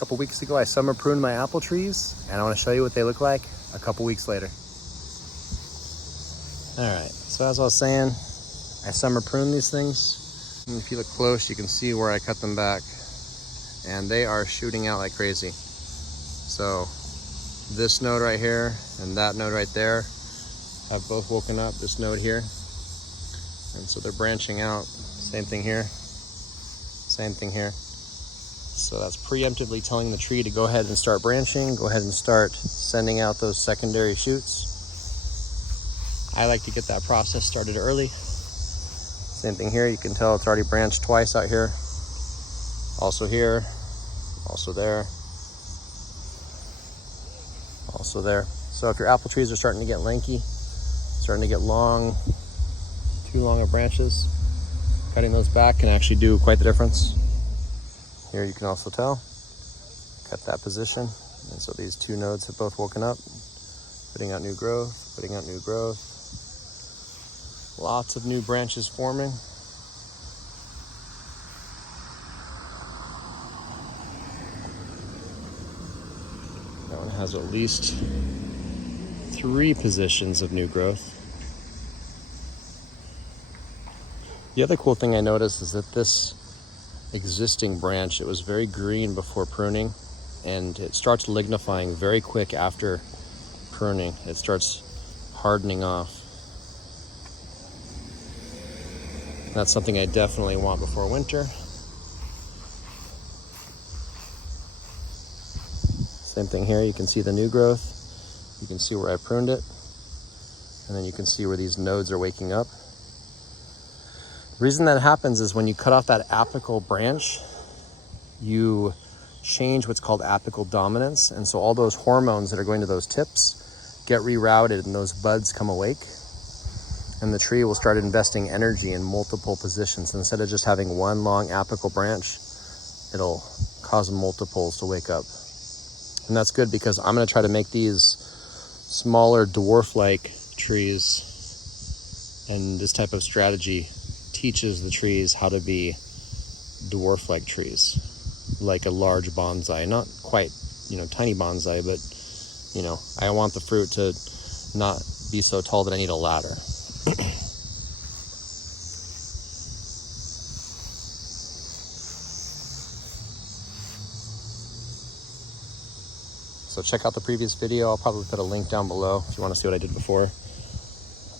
couple weeks ago I summer pruned my apple trees, and I want to show you what they look like a couple weeks later. All right, so as I was saying, I summer pruned these things. And if you look close, you can see where I cut them back, and they are shooting out like crazy. So this node right here and that node right there have both woken up, this node here. And so they're branching out. Same thing here, same thing here. So that's preemptively telling the tree to go ahead and start branching, go ahead and start sending out those secondary shoots. I like to get that process started early. Same thing here, you can tell it's already branched twice out here. Also here, also there, also there. So if your apple trees are starting to get lanky, starting to get long, too long of branches, cutting those back can actually do quite the difference. Here you can also tell, cut that position. And so these two nodes have both woken up, putting out new growth, putting out new growth. Lots of new branches forming. That one has at least 3 positions of new growth. The other cool thing I noticed is that this existing branch, it was very green before pruning, and it starts lignifying very quick after pruning. It starts hardening off. That's something I definitely want before winter. Same thing here, you can see the new growth. You can see where I pruned it. And then you can see where these nodes are waking up. The reason that happens is when you cut off that apical branch, you change what's called apical dominance. And so all those hormones that are going to those tips get rerouted and those buds come awake. And the tree will start investing energy in multiple positions. Instead of just having one long apical branch, it'll cause multiples to wake up. And that's good because I'm going to try to make these smaller dwarf-like trees. And this type of strategy teaches the trees how to be dwarf-like trees, like a large bonsai. Not quite, tiny bonsai, but, I want the fruit to not be so tall that I need a ladder. So check out the previous video. I'll probably put a link down below if you want to see what I did before.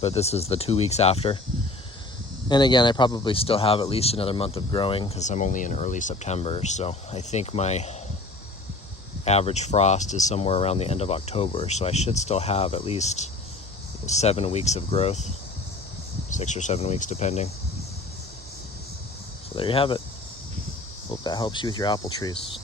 But this is the 2 weeks after. And again, I probably still have at least another month of growing because I'm only in early September. So I think my average frost is somewhere around the end of October. So I should still have at least 7 weeks of growth, 6 or 7 weeks depending. So there you have it. Hope that helps you with your apple trees.